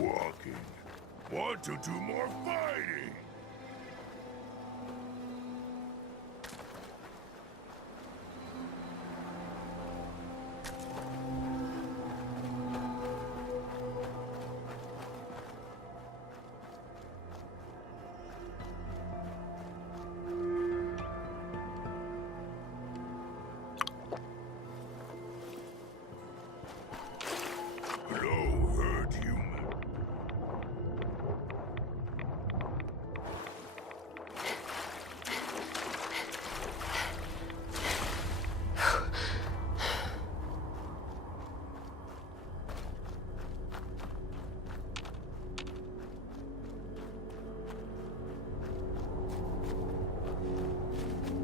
walking. Want to do more fighting? Hello, herd human.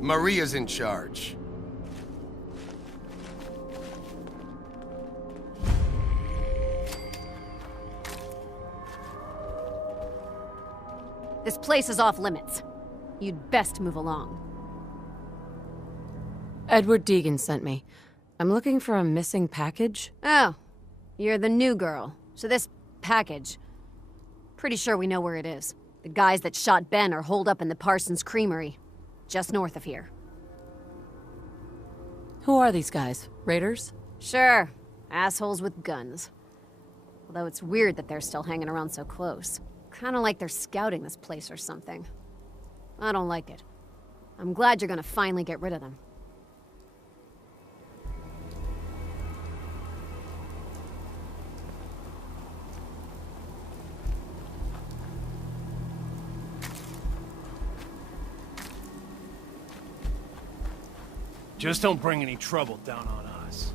Maria's in charge. This place is off limits. You'd best move along. Edward Deegan sent me. I'm looking for a missing package. Oh, you're the new girl. So this package... Pretty sure we know where it is. The guys that shot Ben are holed up in the Parsons Creamery, just north of here. Who are these guys? Raiders? Sure, assholes with guns. Although it's weird that they're still hanging around so close. Kinda like they're scouting this place or something. I don't like it. I'm glad you're gonna finally get rid of them. Just don't bring any trouble down on us.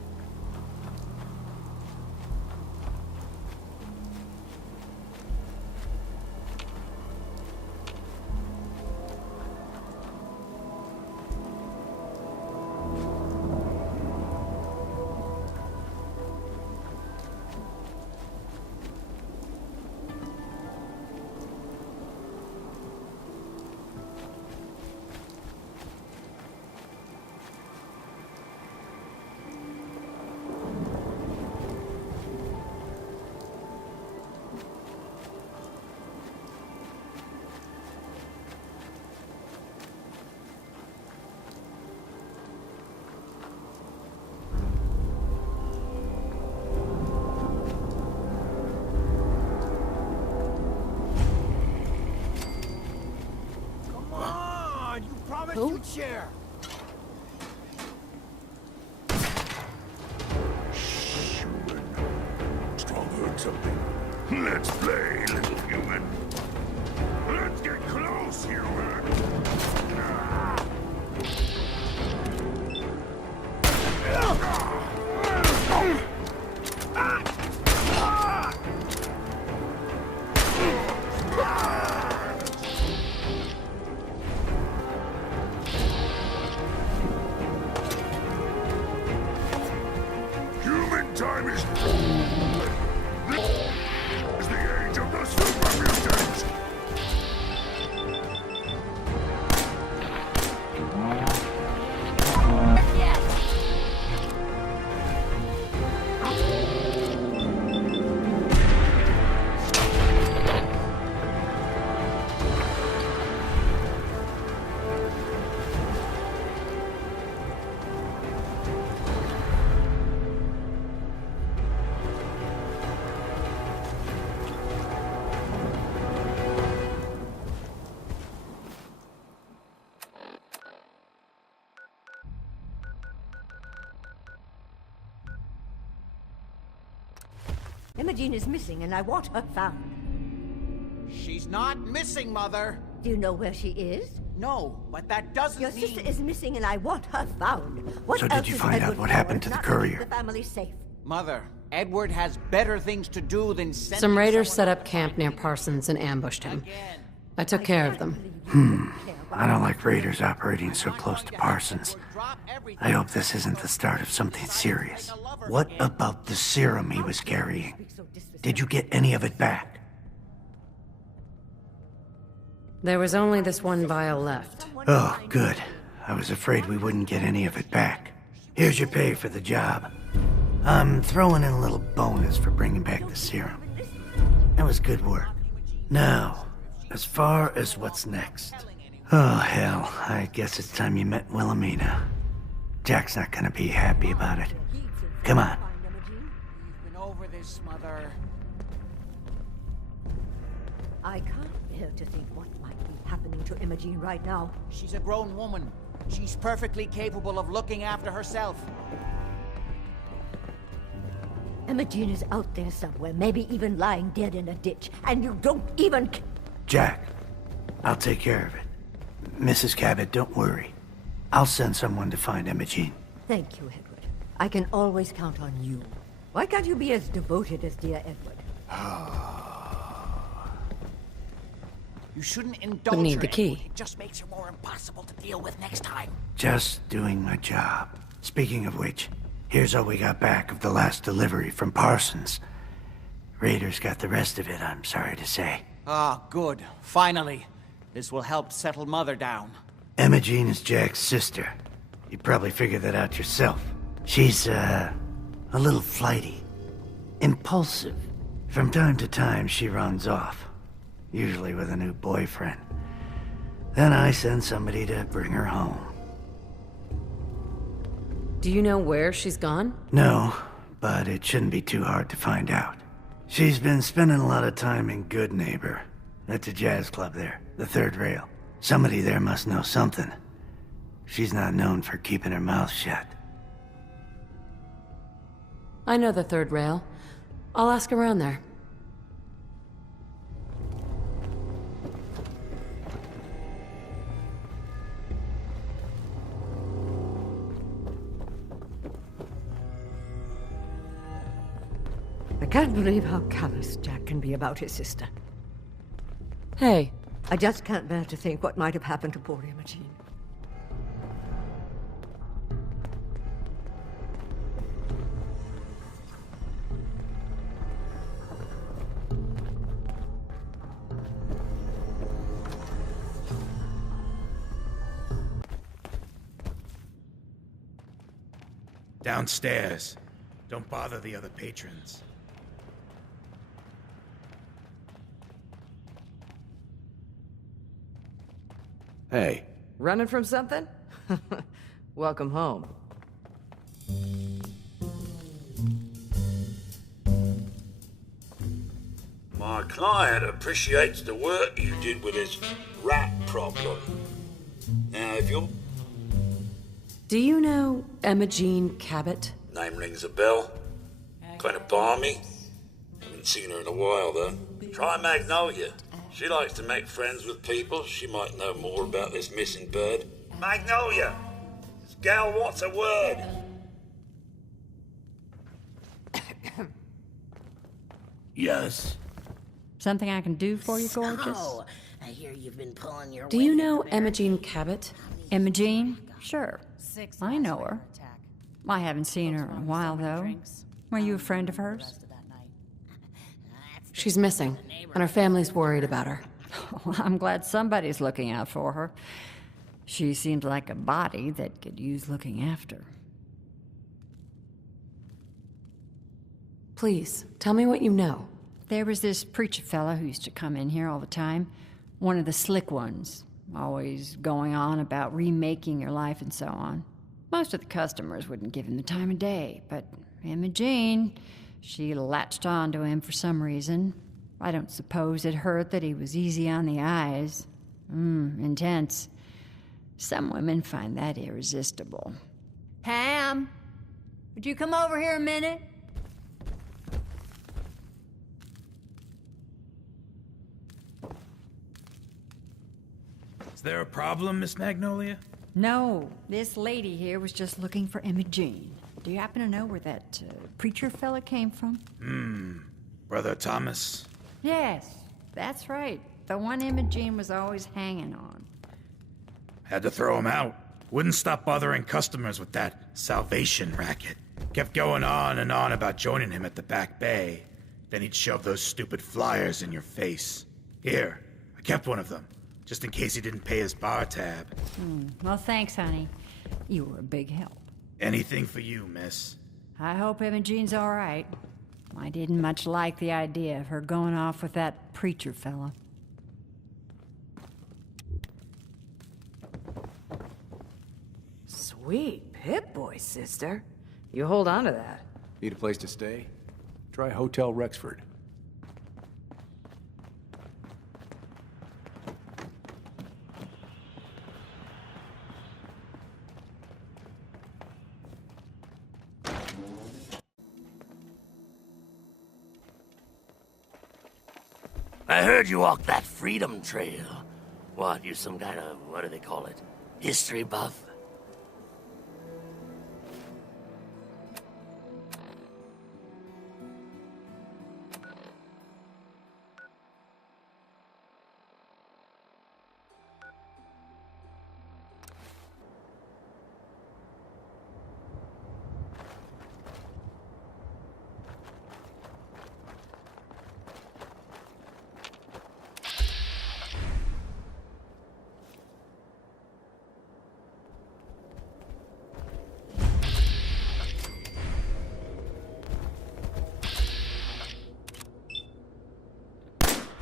Who? Chair. Human. Strong heard something. Let's play, little human. Let's get close, human. Human time is the age of the super mutants. Imogene is missing, and I want her found. She's not missing, Mother. Do you know where she is? No, but that doesn't Your mean... sister is missing, and I want her found. What So else did you is find out Edward what for happened if to the not to keep courier? The family safe. Mother, Edward has better things to do than send... Some raiders set up camp near Parsons and ambushed him. I took care of them. I don't like raiders operating so close to Parsons. I hope this isn't the start of something serious. What about the serum he was carrying? Did you get any of it back? There was only this one vial left. Oh, good. I was afraid we wouldn't get any of it back. Here's your pay for the job. I'm throwing in a little bonus for bringing back the serum. That was good work. Now, as far as what's next. Oh, hell. I guess it's time you met Wilhelmina. Jack's not gonna be happy about it. Come on. We've been over this, Mother. I can't bear to think what might be happening to Imogene right now. She's a grown woman. She's perfectly capable of looking after herself. Imogene is out there somewhere, maybe even lying dead in a ditch, and you don't even... Jack, I'll take care of it. Mrs. Cabot, don't worry. I'll send someone to find Imogene. Thank you, Edward. I can always count on you. Why can't you be as devoted as dear Edward? You shouldn't indulge need her, the key. Edward. It just makes her more impossible to deal with next time. Just doing my job. Speaking of which, here's all we got back of the last delivery from Parsons. Raiders got the rest of it, I'm sorry to say. Ah, good. Finally. This will help settle Mother down. Imogene is Jack's sister. You probably figured that out yourself. She's, a little flighty. Impulsive. From time to time, she runs off. Usually with a new boyfriend. Then I send somebody to bring her home. Do you know where she's gone? No, but it shouldn't be too hard to find out. She's been spending a lot of time in Good Neighbor. That's a jazz club there, the third rail. Somebody there must know something. She's not known for keeping her mouth shut. I know the third rail. I'll ask around there. I can't believe how callous Jack can be about his sister. Hey, I just can't bear to think what might have happened to poor Imogene. Downstairs. Don't bother the other patrons. Hey, Running from something? Welcome home. my client appreciates the work you did with his rat problem. Now, if you'll... Do you know Imogene Cabot? Name rings a bell. Kind of balmy. Haven't seen her in a while, though. Try Magnolia. She likes to make friends with people. She might know more about this missing bird. Magnolia! This gal wants a word. Yes. Something I can do for you, gorgeous? Oh, I hear you've been pulling your Do you know Imogene Cabot? Imogene? Sure. I know her. I haven't seen her in a while, though. Were you a friend of hers? She's missing, and her family's worried about her. Well, I'm glad somebody's looking out for her. She seems like a body that could use looking after. Please, tell me what you know. There was this preacher fella who used to come in here all the time. One of the slick ones. Always going on about remaking your life and so on. Most of the customers wouldn't give him the time of day, but Imogene, she latched on to him for some reason. I don't suppose it hurt that he was easy on the eyes. Intense. Some women find that irresistible. Ham, would you come over here a minute? Is there a problem, Miss Magnolia? No, this lady here was just looking for Imogene. Do you happen to know where that preacher fella came from? Brother Thomas? Yes, that's right. The one Imogene was always hanging on. Had to throw him out. Wouldn't stop bothering customers with that salvation racket. Kept going on and on about joining him at the back bay. Then he'd shove those stupid flyers in your face. Here, I kept one of them, just in case he didn't pay his bar tab. Well, thanks, honey. You were a big help. Anything for you, miss. I hope Imogene's all right. I didn't much like the idea of her going off with that preacher fella. Sweet Pip-Boy, sister. You hold on to that. Need a place to stay? Try Hotel Rexford. I heard you walked that Freedom Trail. What, you some kind of, what do they call it? History buff?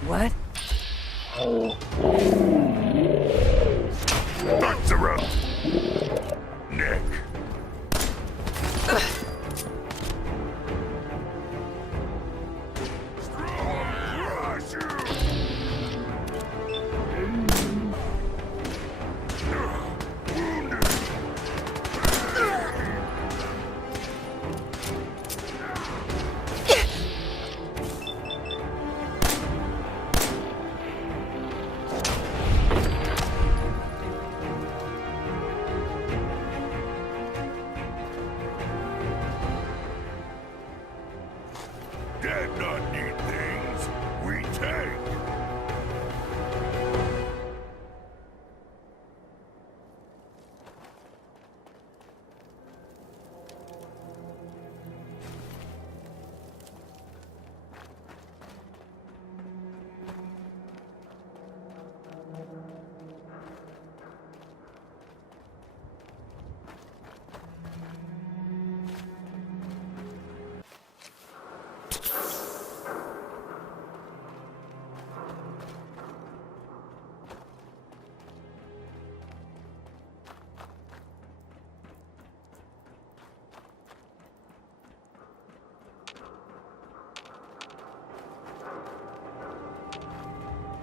What? Back the road. Nick. Dead not need things we take.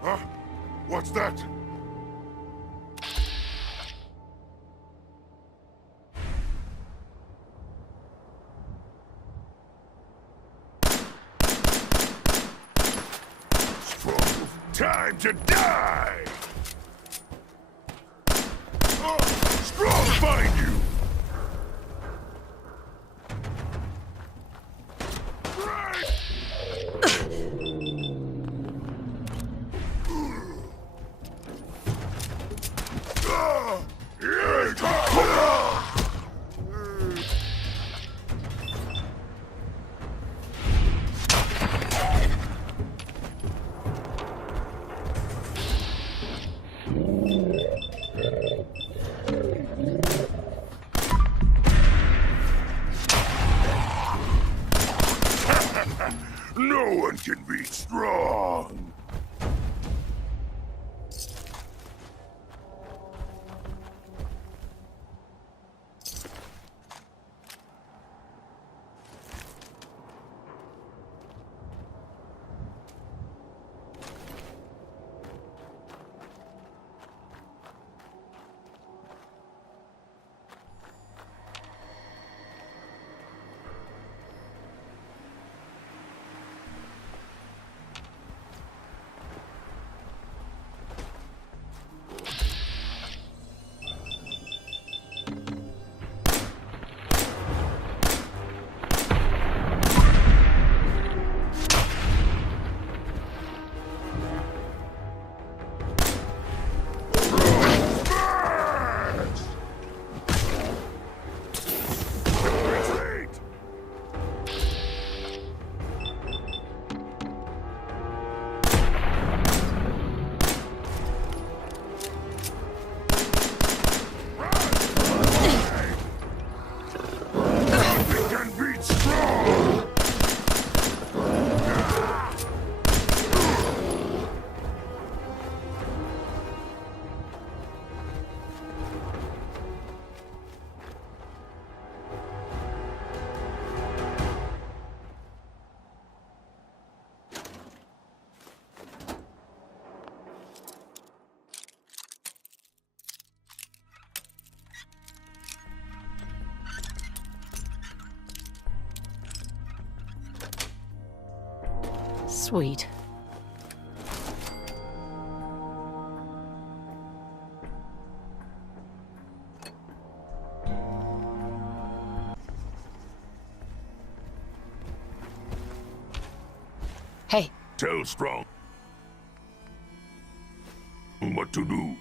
Huh? What's that? Time to die! Oh, strong find you! Sweet. Hey. Tell Strong what to do.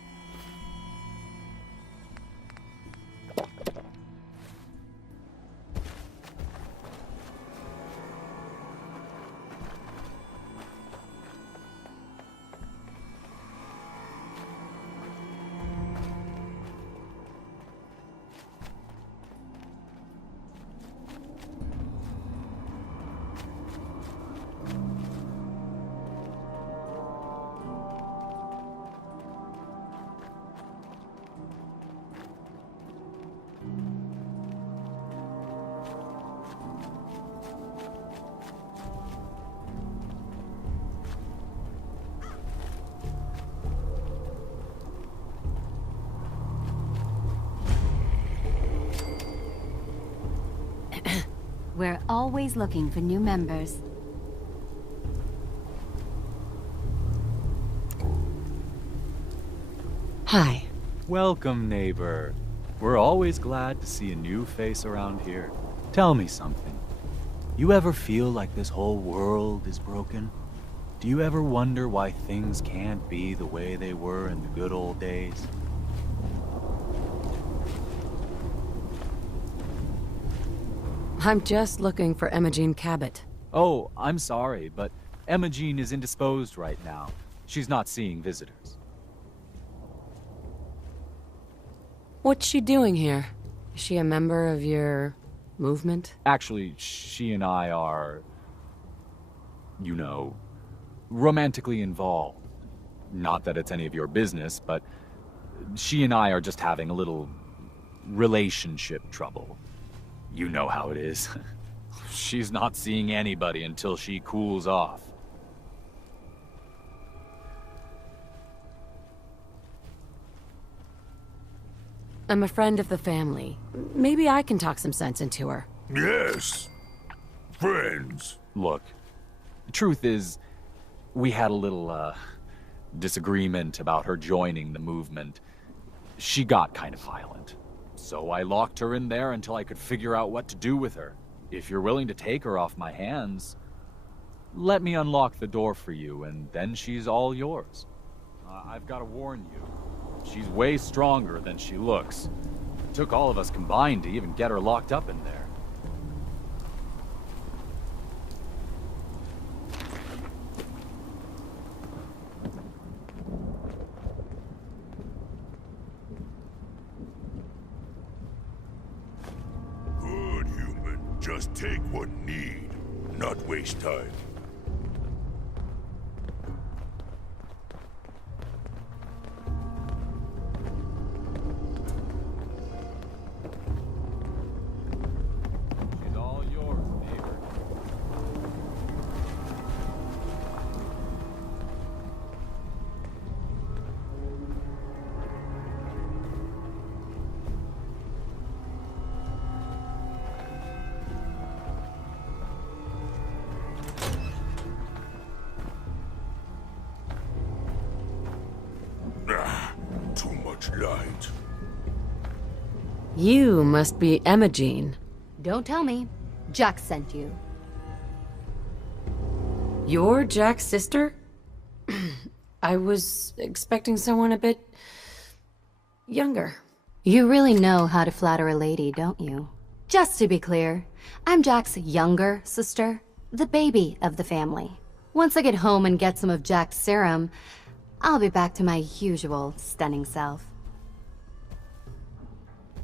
We're always looking for new members. Hi. Welcome, neighbor. We're always glad to see a new face around here. Tell me something. You ever feel like this whole world is broken? Do you ever wonder why things can't be the way they were in the good old days? I'm just looking for Emma Jean Cabot. Oh, I'm sorry, but Emma Jean is indisposed right now. She's not seeing visitors. What's she doing here? Is she a member of your movement? Actually, she and I are, you know, romantically involved. Not that it's any of your business, but she and I are just having a little relationship trouble. You know how it is. She's not seeing anybody until she cools off. I'm a friend of the family. Maybe I can talk some sense into her. Yes. Friends. Look, the truth is, we had a little, disagreement about her joining the movement. She got kind of violent. So I locked her in there until I could figure out what to do with her. If you're willing to take her off my hands, let me unlock the door for you, and then she's all yours. I've got to warn you, she's way stronger than she looks. It took all of us combined to even get her locked up in there. Just take what need, not waste time. She's all yours, neighbor. Too much light. You must be Emma Jean. Don't tell me. Jack sent you. You're Jack's sister? I was expecting someone a bit younger. You really know how to flatter a lady, don't you? Just to be clear, I'm Jack's younger sister, the baby of the family. Once I get home and get some of Jack's serum, I'll be back to my usual stunning self.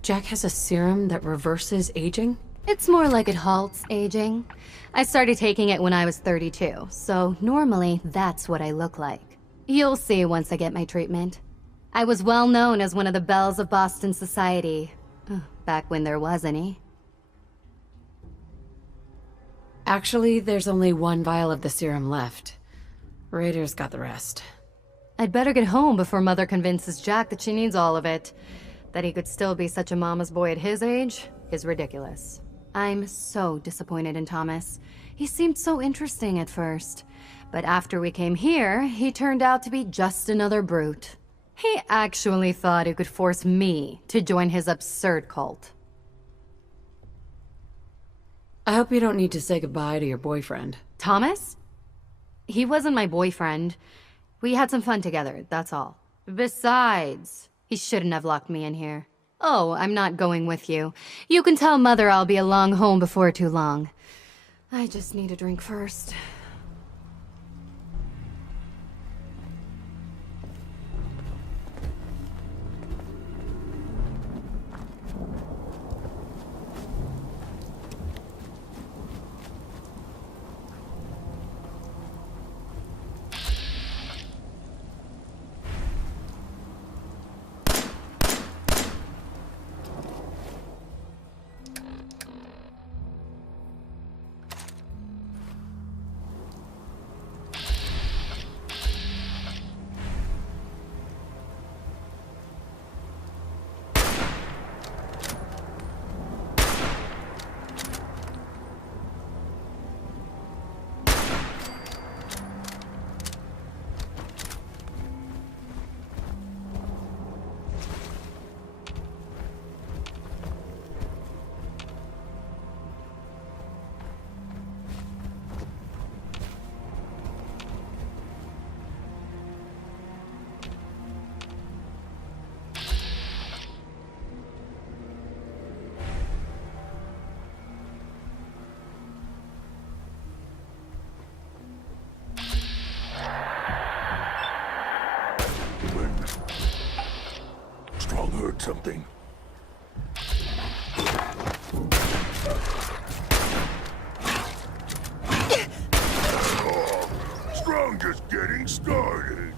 Jack has a serum that reverses aging? It's more like it halts aging. I started taking it when I was 32, so normally that's what I look like. You'll see once I get my treatment. I was well known as one of the belles of Boston society, back when there was any. Actually, there's only one vial of the serum left. Raiders got the rest. I'd better get home before Mother convinces Jack that she needs all of it. That he could still be such a mama's boy at his age is ridiculous. I'm so disappointed in Thomas. He seemed so interesting at first, But after we came here, he turned out to be just another brute. He actually thought he could force me to join his absurd cult. I hope you don't need to say goodbye to your boyfriend. Thomas? He wasn't my boyfriend. We had some fun together, that's all. Besides, he shouldn't have locked me in here. Oh, I'm not going with you. You can tell Mother I'll be along home before too long. I just need a drink first. Strong heard something. Strong just getting started.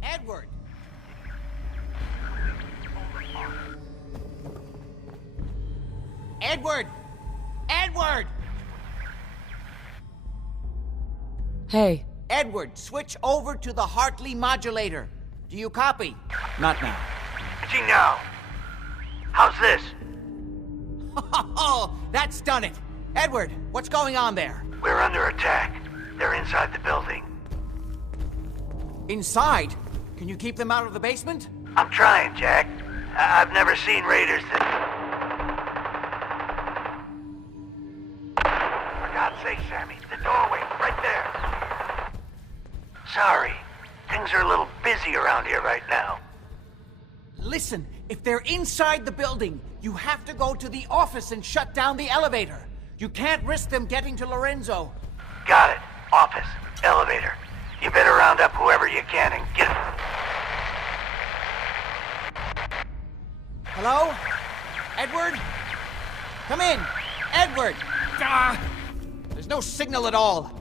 Edward! Edward! Edward! Hey. Edward, switch over to the Hartley modulator. Do you copy? Not now. Gee, now. How's this? Oh, that's done it. Edward, what's going on there? We're under attack. They're inside the building. Inside? Can you keep them out of the basement? I'm trying, Jack. I've never seen raiders that... For God's sake, Sammy, the doorway, right there. Sorry. Things are a little busy around here right now. Listen, if they're inside the building, you have to go to the office and shut down the elevator. You can't risk them getting to Lorenzo. Got it. Office. Elevator. You better round up whoever you can and get... Hello? Edward? Come in! Edward! There's no signal at all.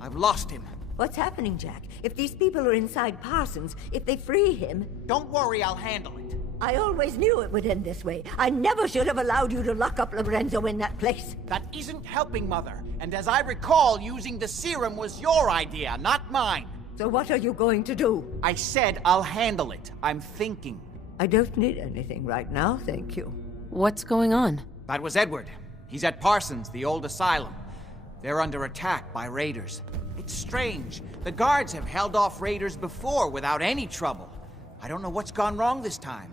I've lost him. What's happening, Jack? If these people are inside Parsons, if they free him... Don't worry, I'll handle it. I always knew it would end this way. I never should have allowed you to lock up Lorenzo in that place. That isn't helping, Mother. And as I recall, using the serum was your idea, not mine. So what are you going to do? I said I'll handle it. I'm thinking. I don't need anything right now, thank you. What's going on? That was Edward. He's at Parsons, the old asylum. They're under attack by raiders. It's strange. The guards have held off raiders before without any trouble. I don't know what's gone wrong this time.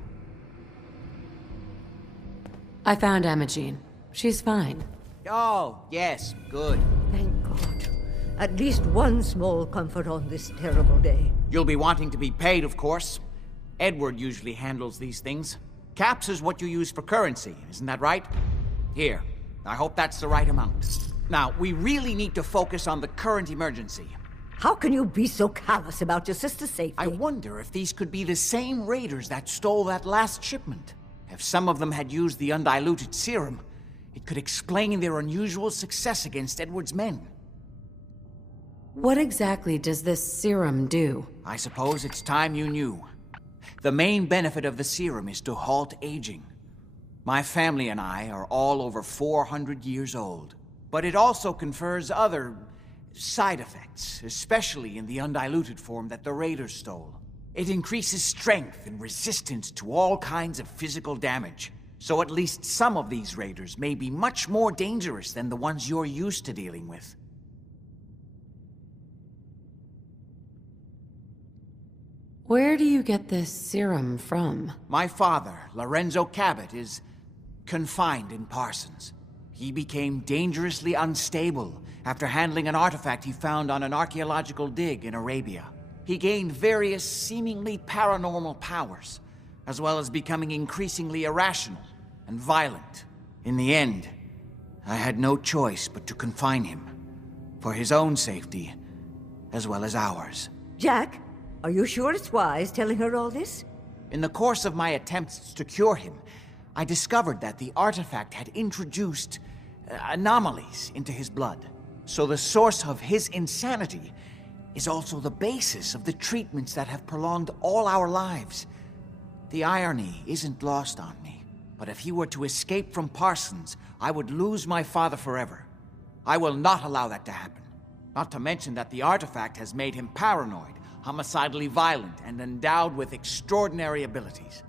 I found Imogene. She's fine. Oh, yes, good. Thank God. At least one small comfort on this terrible day. You'll be wanting to be paid, of course. Edward usually handles these things. Caps is what you use for currency, isn't that right? Here, I hope that's the right amount. Now, we really need to focus on the current emergency. How can you be so callous about your sister's safety? I wonder if these could be the same raiders that stole that last shipment. If some of them had used the undiluted serum, it could explain their unusual success against Edward's men. What exactly does this serum do? I suppose it's time you knew. The main benefit of the serum is to halt aging. My family and I are all over 400 years old. But it also confers other side effects, especially in the undiluted form that the raiders stole. It increases strength and resistance to all kinds of physical damage. So at least some of these raiders may be much more dangerous than the ones you're used to dealing with. Where do you get this serum from? My father, Lorenzo Cabot, is confined in Parsons. He became dangerously unstable after handling an artifact he found on an archaeological dig in Arabia. He gained various seemingly paranormal powers, as well as becoming increasingly irrational and violent. In the end, I had no choice but to confine him, for his own safety, as well as ours. Jack, are you sure it's wise telling her all this? In the course of my attempts to cure him, I discovered that the artifact had introduced anomalies into his blood. So the source of his insanity is also the basis of the treatments that have prolonged all our lives. The irony isn't lost on me, but if he were to escape from Parsons, I would lose my father forever. I will not allow that to happen. Not to mention that the artifact has made him paranoid, homicidally violent, and endowed with extraordinary abilities.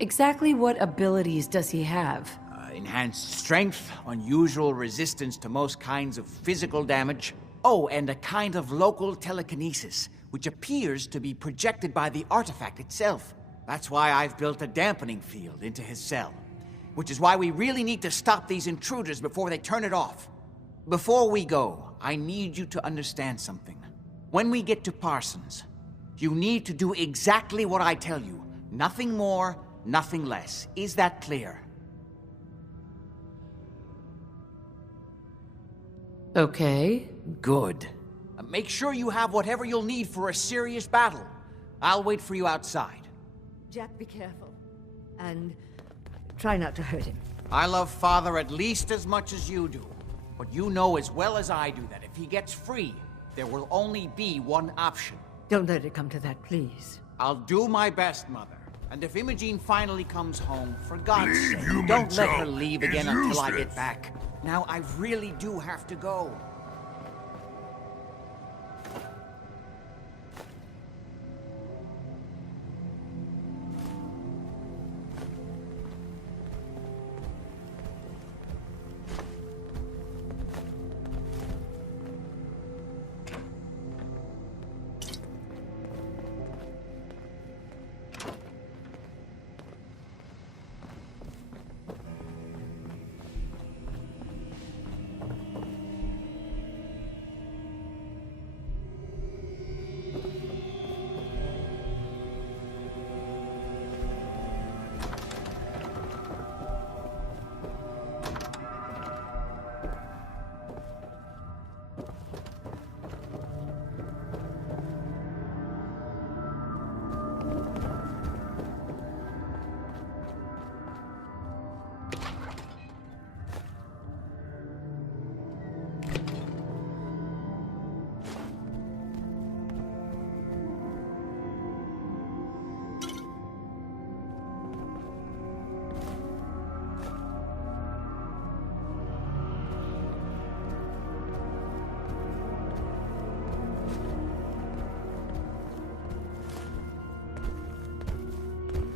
Exactly what abilities does he have? Enhanced strength, unusual resistance to most kinds of physical damage. Oh, and a kind of local telekinesis, which appears to be projected by the artifact itself. That's why I've built a dampening field into his cell. Which is why we really need to stop these intruders before they turn it off. Before we go, I need you to understand something. When we get to Parsons, you need to do exactly what I tell you. Nothing more, nothing less. Is that clear? Okay. Good. Make sure you have whatever you'll need for a serious battle. I'll wait for you outside. Jack, be careful. And try not to hurt him. I love Father at least as much as you do. But you know as well as I do that if he gets free, there will only be one option. Don't let it come to that, please. I'll do my best, Mother. And if Imogene finally comes home, for God's sake, human don't let her junk leave is again until I useless. get back. Now, I really do have to go.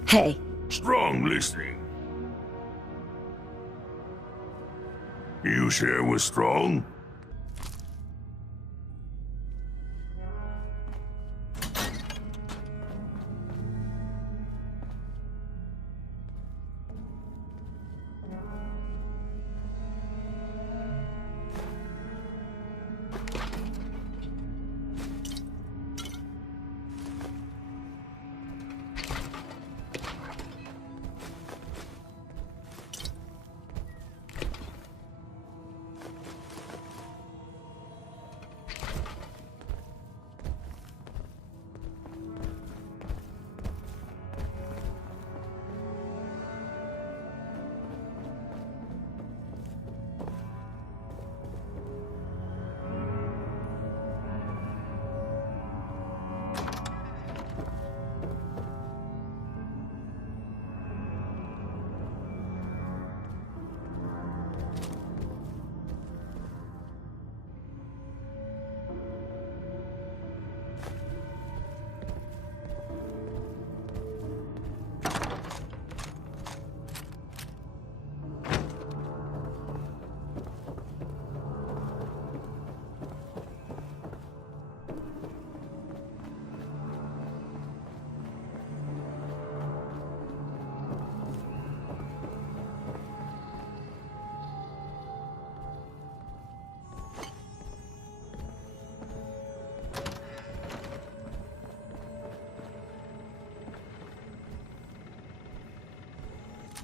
Hey. Strong listening. You share with Strong?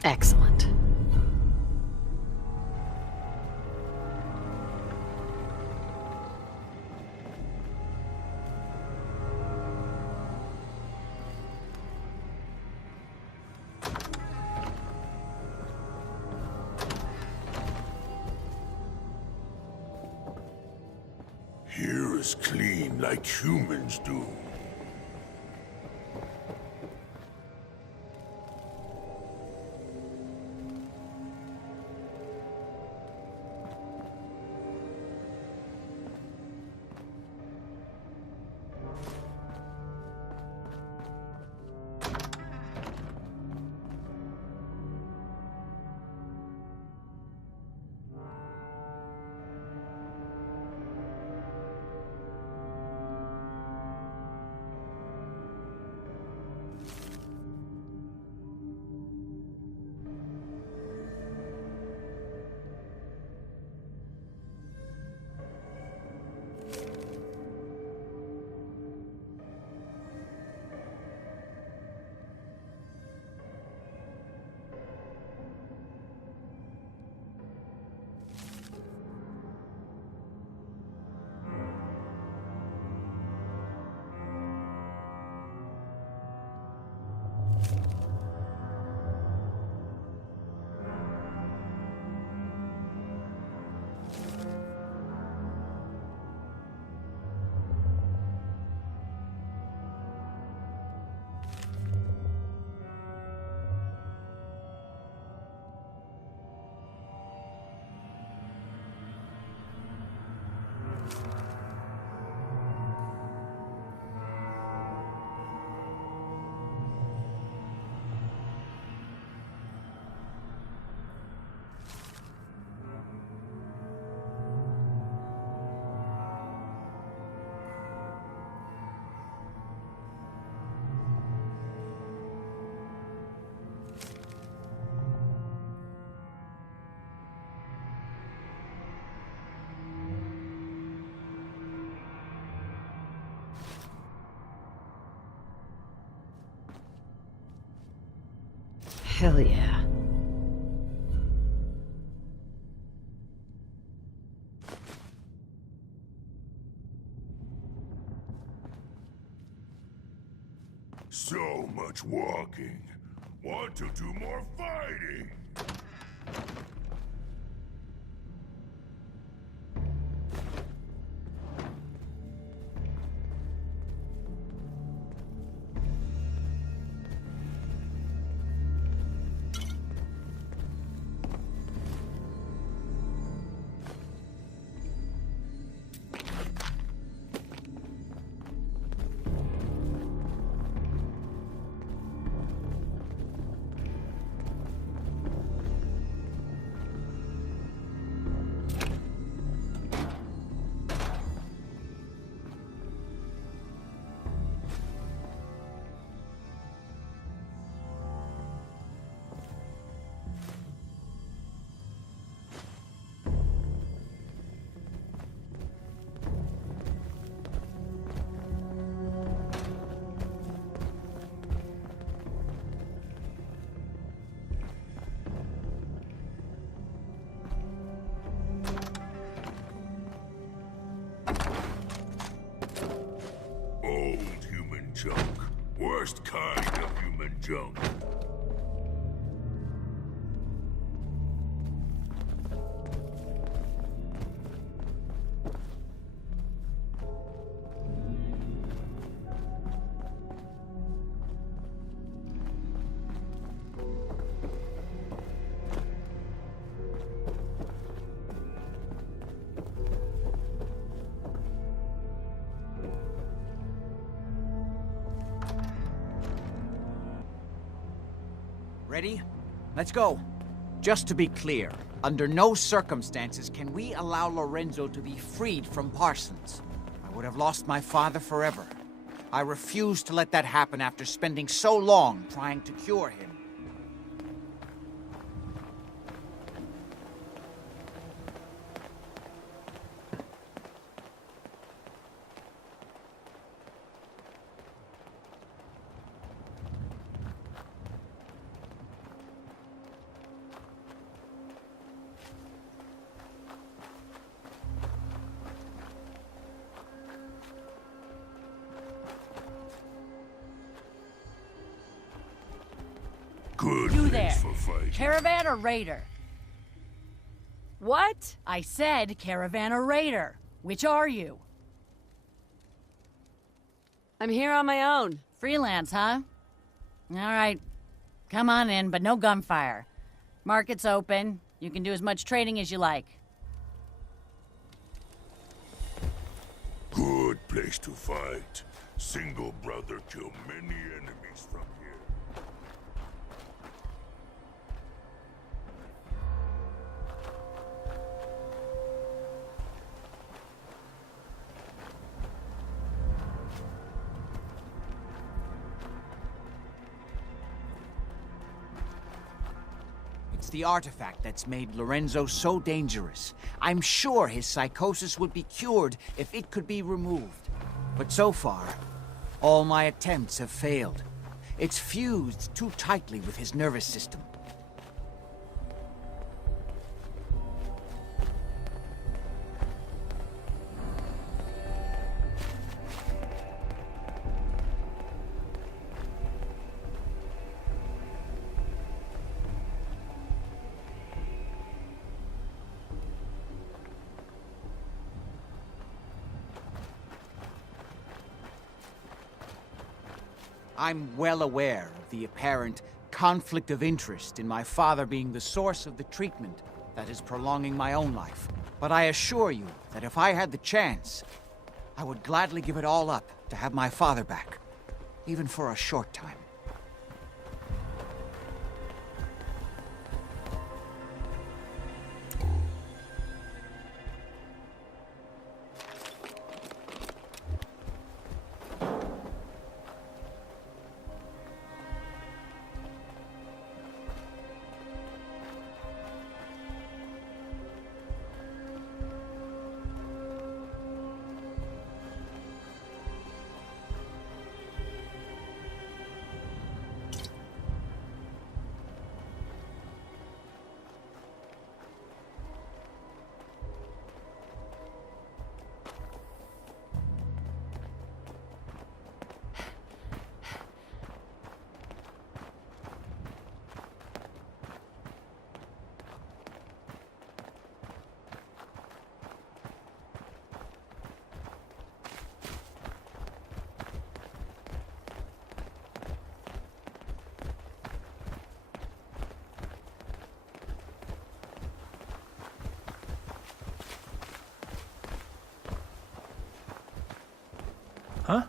Excellent. Here is clean like humans do. Hell yeah. So much walking. Want to do more fighting? Old human junk. Worst kind of human junk. Ready? Let's go. Just to be clear, under no circumstances can we allow Lorenzo to be freed from Parsons. I would have lost my father forever. I refuse to let that happen after spending so long trying to cure him. Good You place there. for fighting. Caravan or raider? What? I said caravan or raider. Which are you? I'm here on my own. Freelance, huh? All right. Come on in, but no gunfire. Market's open. You can do as much trading as you like. Good place to fight. Single brother kill many enemies from here. It's the artifact that's made Lorenzo so dangerous. I'm sure his psychosis would be cured if it could be removed. But so far, all my attempts have failed. It's fused too tightly with his nervous system. I'm well aware of the apparent conflict of interest in my father being the source of the treatment that is prolonging my own life. But I assure you that if I had the chance, I would gladly give it all up to have my father back, even for a short time. Huh?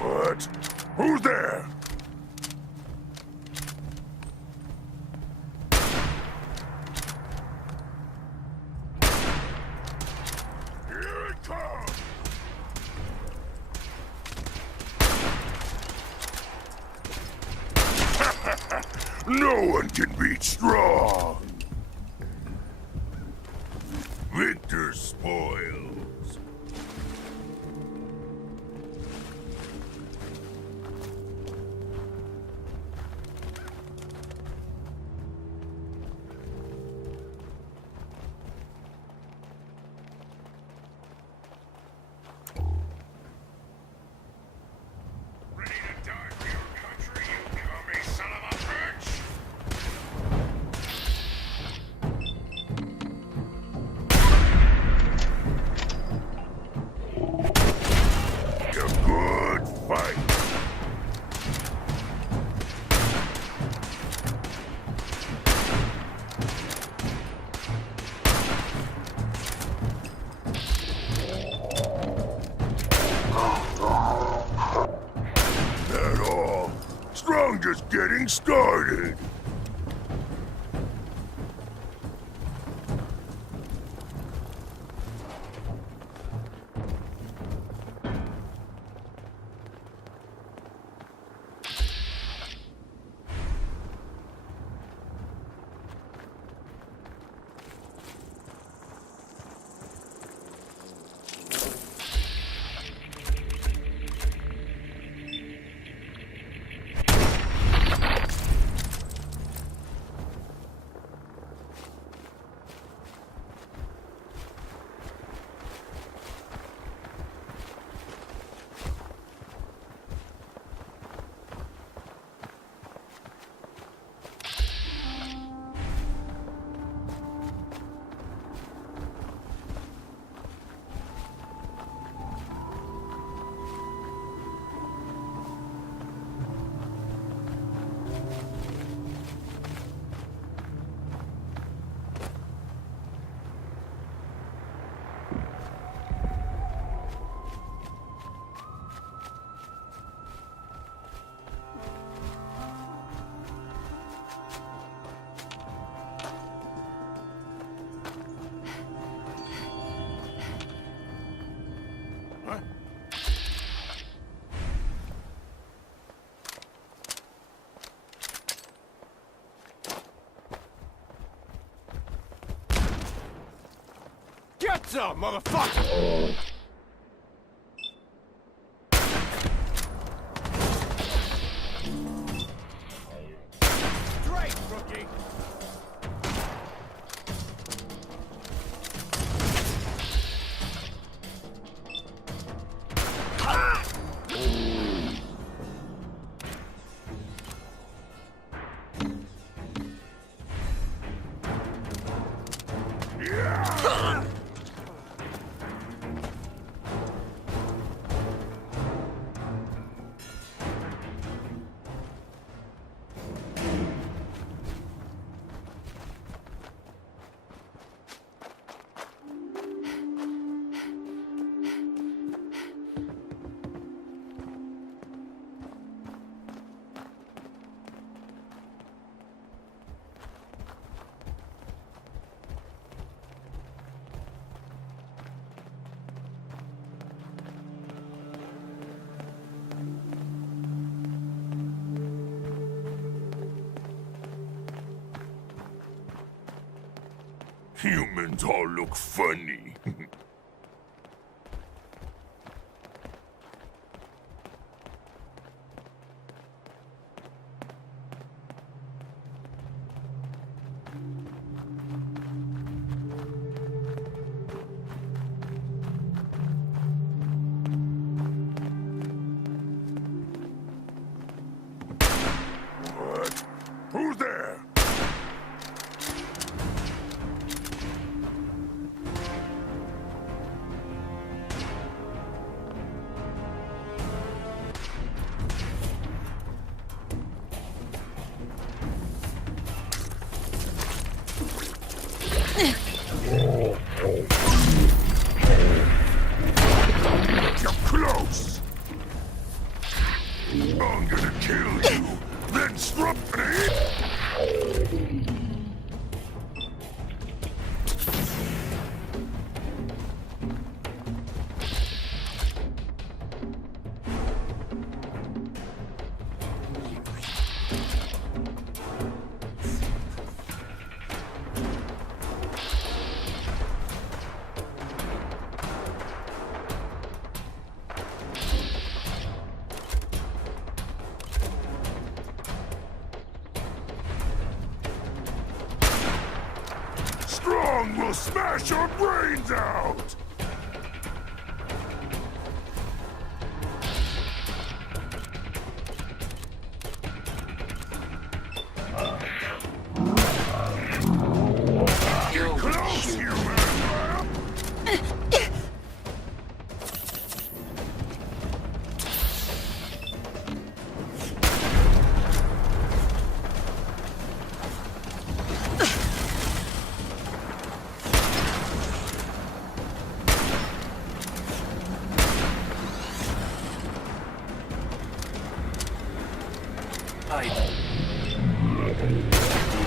What? Who's there? Here it comes! No one can beat strong! Victor spoils. Strong just getting started. Get some, motherfucker! Straight, rookie! Humans all look funny. What? Who's there? You're close! I'm gonna kill you, then strap me! Strong will smash your brains out! Get close, human!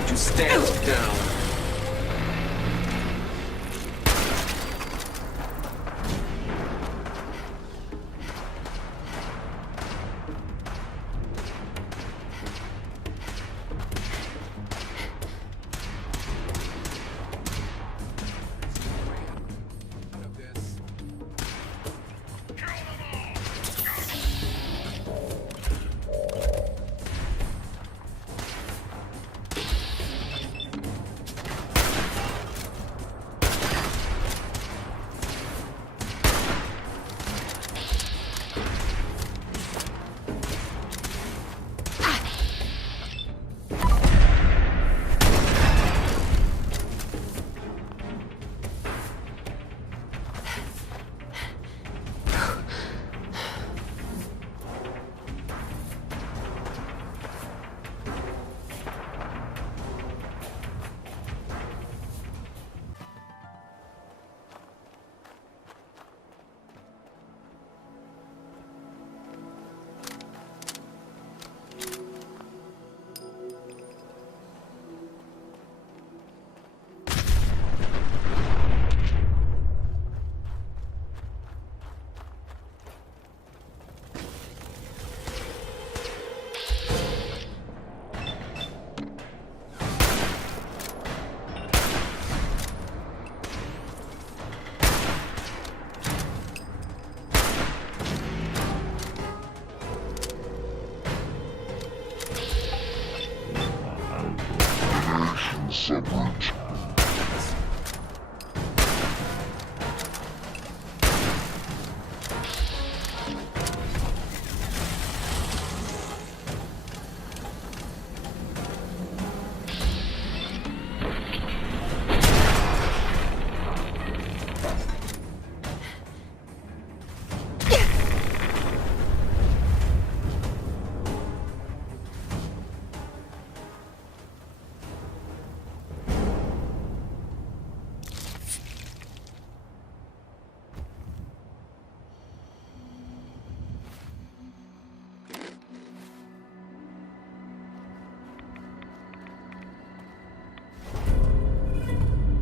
Just stand down.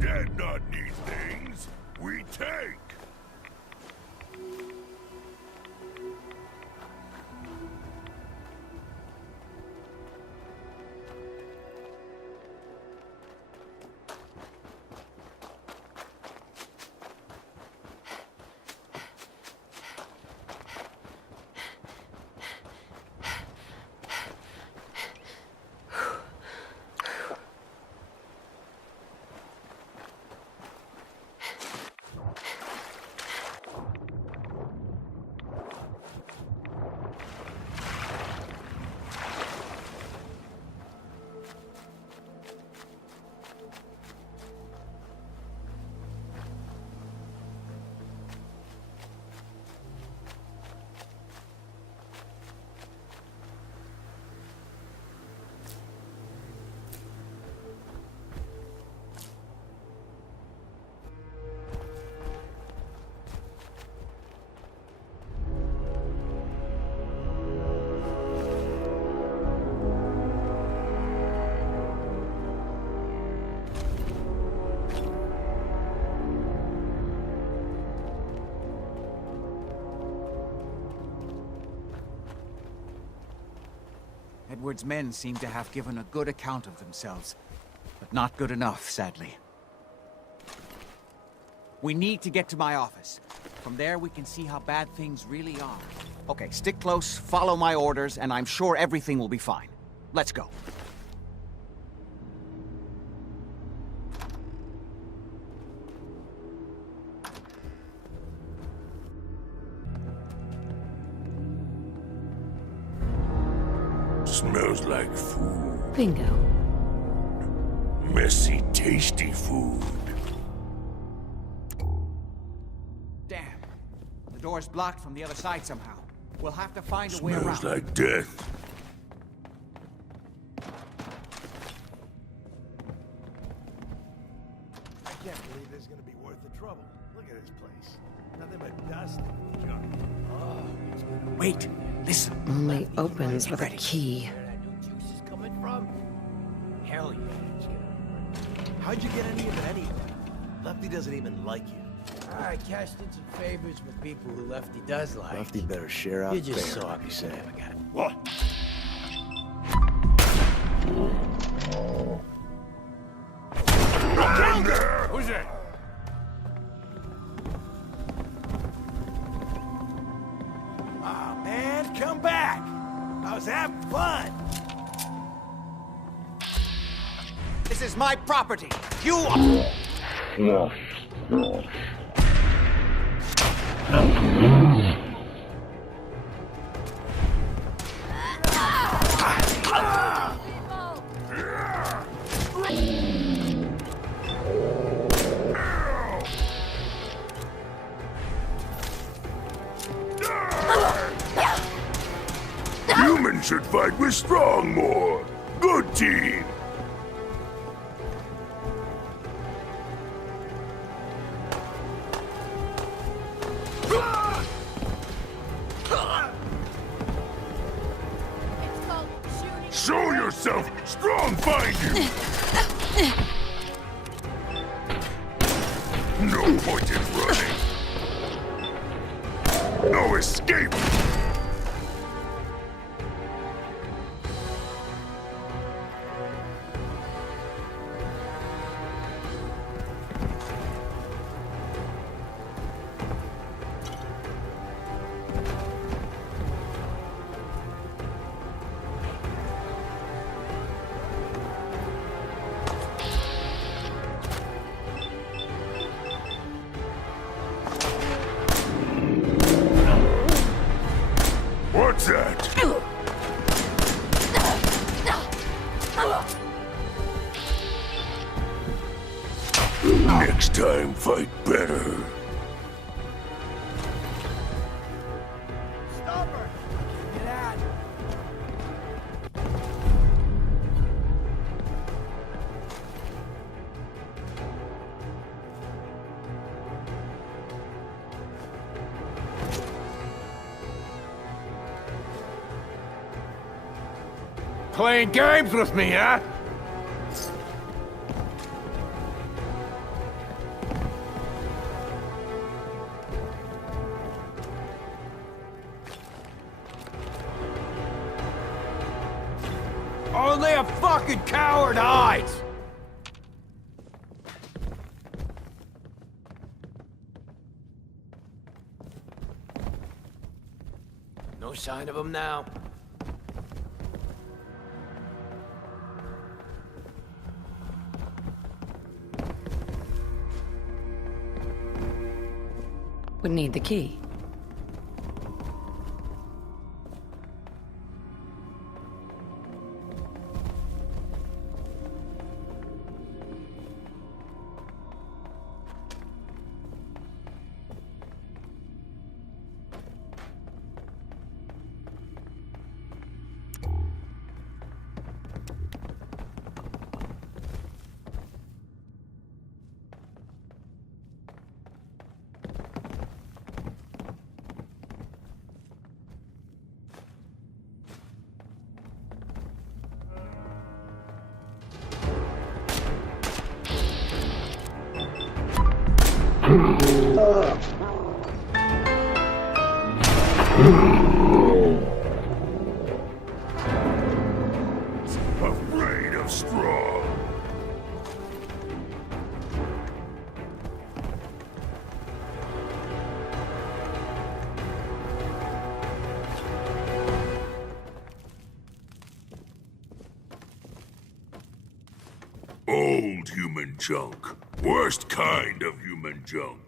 Did not need things. We take. Edward's men seem to have given a good account of themselves, but not good enough, sadly. We need to get to my office. From there, we can see how bad things really are. Okay, stick close, follow my orders, and I'm sure everything will be fine. Let's go. Smells like food. Bingo. Messy, tasty food. Damn. The door's blocked from the other side somehow. We'll have to find a way Smells around. like death. I can't believe this is gonna be worth the trouble. Look at this place. Nothing but dust and junk. Oh, Wait, listen. Only opens with a key. Hell yeah. How'd you get any of it anyway? Lefty doesn't even like you. I cashed in some favors with people who Lefty does like. Lefty better share out. You just fair, saw like me you said. What? Who's that? Aw, man, come back. I was having fun. This is my property. You are... Humans should fight with strong more. Good team. Show yourself! Strong find you! No point in running. No escape! What's that? Next time, fight better. Stop her! Get out! Playing games with me, huh? Only a fucking coward hides! No sign of him now. Would need the key. Afraid of straw. Old human junk. Worst kind of human junk.